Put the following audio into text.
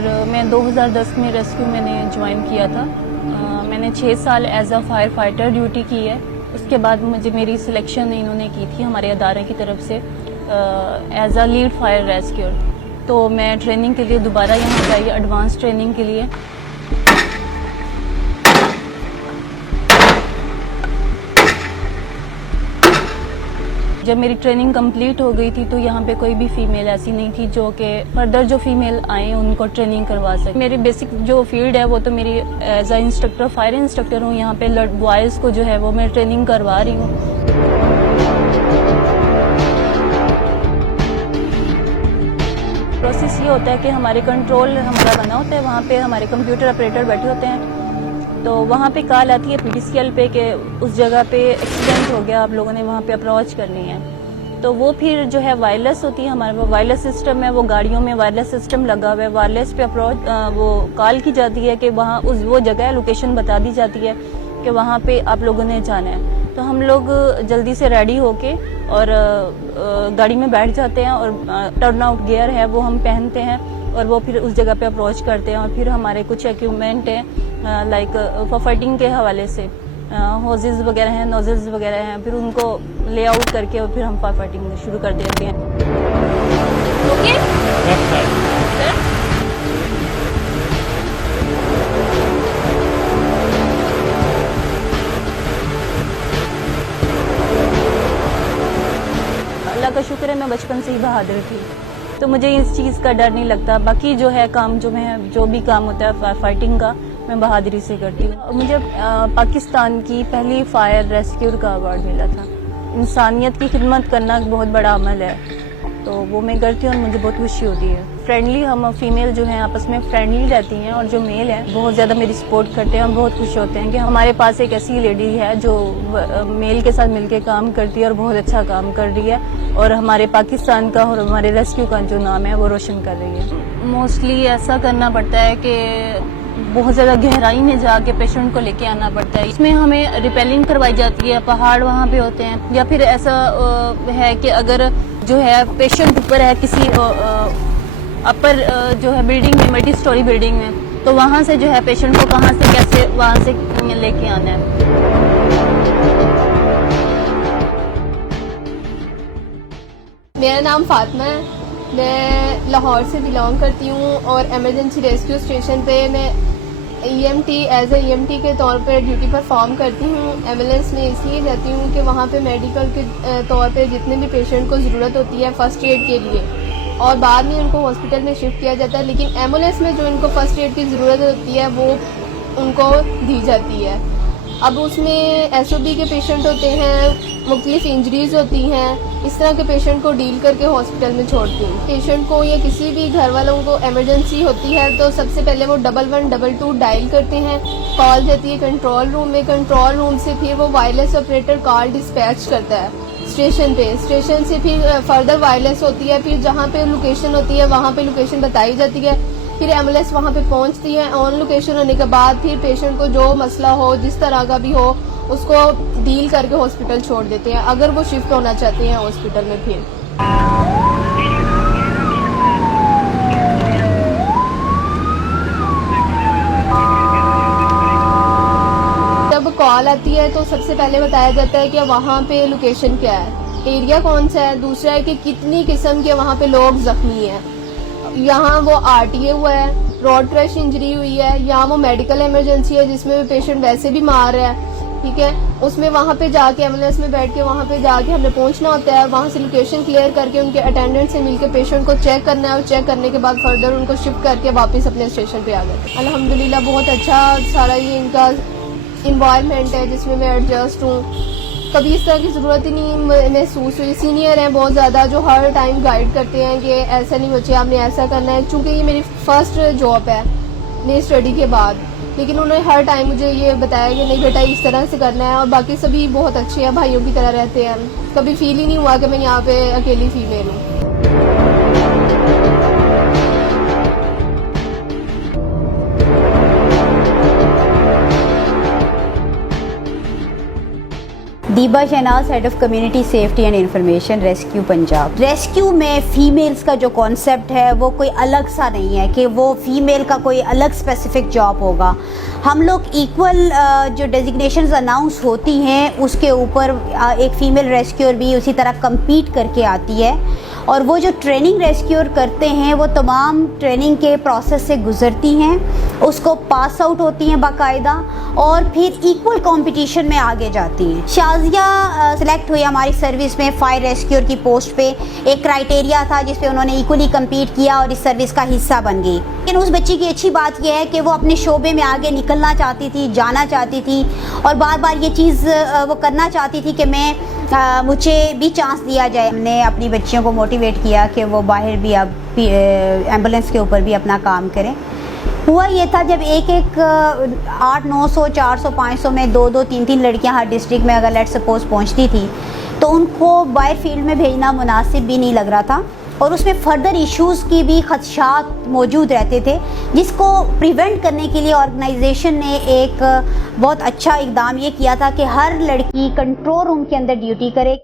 और मैं 2010 में रेस्क्यू मैंने ज्वाइन किया था। मैंने 6 साल as a fire fighter duty की है। उसके बाद मुझे मेरी सिलेक्शन इन्होंने की थी हमारे अदारे की तरफ से as a lead fire rescuer. तो मैं ट्रेनिंग के लिए दोबारा यहाँ पे आई एडवांस ट्रेनिंग के लिए। जब मेरी ट्रेनिंग कंप्लीट हो गई थी तो यहाँ पे कोई भी फीमेल ऐसी नहीं थी जो कि फर्दर जो फीमेल आए उनको ट्रेनिंग करवा सके। मेरी बेसिक जो फील्ड है वो तो मेरी as a instructor fire instructor हूँ। यहाँ पे बॉयज़ को जो है वो मैं ट्रेनिंग करवा रही हूँ। प्रोसेस ये होता है कि हमारे कंट्रोल हमारा बना होता है, वहाँ पे हमारे कंप्यूटर ऑपरेटर बैठे होते हैं। तो वहाँ पे कॉल आती है PDCL पे कि उस जगह पे एक्सीडेंट हो गया, आप लोगों ने वहाँ पे अप्रोच करनी है। तो वो फिर जो है वायरलेस होती है, हमारे पास वायरलेस सिस्टम है, वो गाड़ियों में वायरलेस सिस्टम लगा हुआ है। वायरलेस पे अप्रोच वो कॉल की जाती है कि वहाँ उस वो जगह लोकेशन बता दी जाती है कि वहाँ पे आप लोगों ने जाना है। तो हम लोग जल्दी से रेडी होके और गाड़ी में बैठ जाते हैं और टर्न आउट गियर है वो हम पहनते हैं और वो फिर उस जगह पे अप्रोच करते हैं। और फिर हमारे कुछ इक्विपमेंट है लाइक फॉर फाइटिंग के हवाले से होजेस वगैरह हैं, नोजल्स वगैरह हैं, फिर उनको ले आउट करके और फिर हम फायर फाइटिंग शुरू कर देते हैं। ओके अल्लाह का शुक्र है मैं बचपन से ही बहादुर थी, तो मुझे इस चीज़ का डर नहीं लगता। बाकी जो है काम जो भी काम होता है फायर फाइटिंग का मैं बहादुरी से करती हूँ। मुझे पाकिस्तान की पहली फायर रेस्क्यूअर का अवार्ड मिला था। इंसानियत की खिदमत करना एक बहुत बड़ा अमल है, तो वो मैं करती हूँ और मुझे बहुत खुशी होती है। फ्रेंडली हम फीमेल जो हैं आपस में फ्रेंडली रहती हैं और जो मेल हैं बहुत ज़्यादा मेरी सपोर्ट करते हैं और बहुत खुश होते हैं कि हमारे पास एक ऐसी लेडी है जो मेल के साथ मिलके काम करती है और बहुत अच्छा काम कर रही है और हमारे पाकिस्तान का और हमारे रेस्क्यू का जो नाम है वो रोशन कर रही है। मोस्टली ऐसा करना पड़ता है कि बहुत ज़्यादा गहराई में जाके पेशेंट को लेके आना पड़ता है। इसमें हमें रिपेलिंग करवाई जाती है, पहाड़ वहाँ पे होते हैं, या फिर ऐसा है कि अगर जो है पेशेंट ऊपर है किसी अपर जो है बिल्डिंग में, मल्टी स्टोरी बिल्डिंग में, तो वहाँ से जो है पेशेंट को कहाँ से कैसे वहाँ से लेके आना है। मेरा नाम फातिमा है, मैं लाहौर से बिलोंग करती हूँ और इमरजेंसी रेस्क्यू स्टेशन पे मैं EMT एज ए EMT के तौर पे ड्यूटी परफॉर्म करती हूँ। एम्बुलेंस में इसलिए जाती हूँ कि वहाँ पे मेडिकल के तौर पे जितने भी पेशेंट को ज़रूरत होती है फर्स्ट एड के लिए और बाद में उनको हॉस्पिटल में शिफ्ट किया जाता है, लेकिन एम्बुलेंस में जो इनको फर्स्ट एड की ज़रूरत होती है वो उनको दी जाती है। अब उसमें SOB के पेशेंट होते हैं, मुख्तलिफ इंजरीज होती हैं, इस तरह के पेशेंट को डील करके हॉस्पिटल में छोड़ती हूँ। पेशेंट को या किसी भी घर वालों को इमरजेंसी होती है तो सबसे पहले वो 1122 डायल करते हैं, कॉल जाती है कंट्रोल रूम में, कंट्रोल रूम से फिर वो वायरलेस ऑपरेटर कॉल डिस्पैच करता है स्टेशन पे, स्टेशन से फिर फर्दर वायरलेस होती है, फिर जहाँ पे लोकेशन होती है वहाँ पे लोकेशन बताई जाती है, फिर एम्बुलेंस वहाँ पे पहुँचती है। ऑन लोकेशन होने के बाद फिर पेशेंट को जो मसला हो, जिस तरह का भी हो, उसको डील करके हॉस्पिटल छोड़ देते हैं अगर वो शिफ्ट होना चाहते हैं हॉस्पिटल में। फिर जब कॉल आती है तो सबसे पहले बताया जाता है कि वहाँ पे लोकेशन क्या है, एरिया कौन सा है, दूसरा है कि कितनी किस्म के वहाँ पे लोग जख्मी हैं, यहाँ वो RTA हुआ है, रोड क्रैश इंजरी हुई है, यहाँ वो मेडिकल इमरजेंसी है जिसमें पेशेंट वैसे भी मार है, ठीक है, उसमें वहाँ पे जाके एम्बुलेंस में बैठ के वहाँ पे जाके हमने पहुँचना होता है और वहाँ से लोकेशन क्लियर करके उनके अटेंडेंट से मिलके पेशेंट को चेक करना है और चेक करने के बाद फर्दर उनको शिफ्ट करके वापस अपने स्टेशन पे आ गए। अल्हम्दुलिल्लाह बहुत अच्छा सारा ये इनका इन्वायरमेंट है जिसमें मैं एडजस्ट हूँ, कभी इस तरह की ज़रूरत ही नहीं महसूस हुई। सीनियर हैं बहुत ज़्यादा जो हर टाइम गाइड करते हैं कि ऐसा नहीं बच्चे आपने ऐसा करना है, चूँकि ये मेरी फर्स्ट जॉब है मेरी स्टडी के बाद, लेकिन उन्होंने हर टाइम मुझे ये बताया कि नहीं बेटा इस तरह से करना है। और बाकी सभी बहुत अच्छे हैं, भाइयों की तरह रहते हैं, कभी फील ही नहीं हुआ कि मैं यहाँ पे अकेली फीमेल हूँ। Diba Shahnaz, head of community safety and information, rescue Punjab. Rescue में फीमेल्स का जो कॉन्सेप्ट है वो कोई अलग सा नहीं है कि वो फीमेल का कोई अलग स्पेसिफिक जॉब होगा। हम लोग इक्वल जो डेजिग्नेशंस अनाउंस होती हैं उसके ऊपर एक फ़ीमेल रेस्क्यूअर भी उसी तरह कम्पीट करके आती है, और वो जो ट्रेनिंग रेस्क्यूअर करते हैं वो तमाम ट्रेनिंग के प्रोसेस से गुजरती हैं, उसको पास आउट होती हैं बाकायदा, और फिर इक्वल कंपटीशन में आगे जाती हैं। शाजिया सिलेक्ट हुई हमारी सर्विस में फायर रेस्क्यूअर की पोस्ट पे। एक क्राइटेरिया था जिस पे उन्होंने इक्वली कम्पीट किया और इस सर्विस का हिस्सा बन गई। लेकिन उस बच्ची की अच्छी बात यह है कि वो अपने शोबे में आगे निकलना चाहती थी, जाना चाहती थी, और बार बार ये चीज़ वो करना चाहती थी कि मुझे भी चांस दिया जाए। हमने अपनी बच्चियों को मोटिवेट किया कि वो बाहर भी अब एम्बुलेंस के ऊपर भी अपना काम करें। हुआ ये था जब एक 800-900 400 500 में 2-2 3-3 लड़कियां हर डिस्ट्रिक्ट में अगर लेट सपोज पहुंचती थी तो उनको बाहर फील्ड में भेजना मुनासिब भी नहीं लग रहा था, और उसमें फर्दर इश्यूज़ की भी खदशात मौजूद रहते थे, जिसको प्रिवेंट करने के लिए ऑर्गेनाइजेशन ने एक बहुत अच्छा इकदाम ये किया था कि हर लड़की कंट्रोल रूम के अंदर ड्यूटी करे।